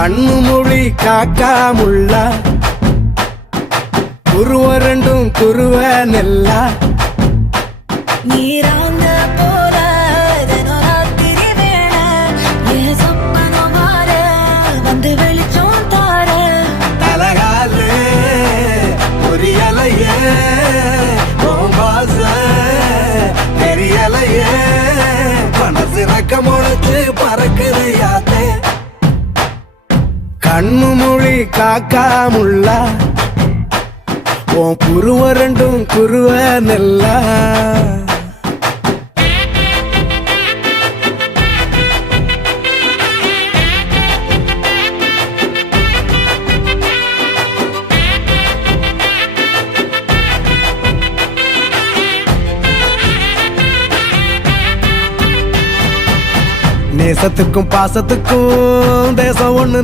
கண்ணு மொழி காக்காமுள்ள குருவ ரெண்டும் குருவ நெல்லா நீராங்க போல ராத்திரி வேள என் சொப்பனம் வார வந்து வெளிச்சம் தார தலகாலே புரியலையே பாச தெரியலையே மனசு ரக்க முளைச்சு பறக்குது யாத்தே கண்ணு மொழி காக்காமுள்ள உன் குருவ ரெண்டும் குருவ நெல்லா நேசத்துக்கும் பாசத்துக்கும் தேசம் ஒண்ணு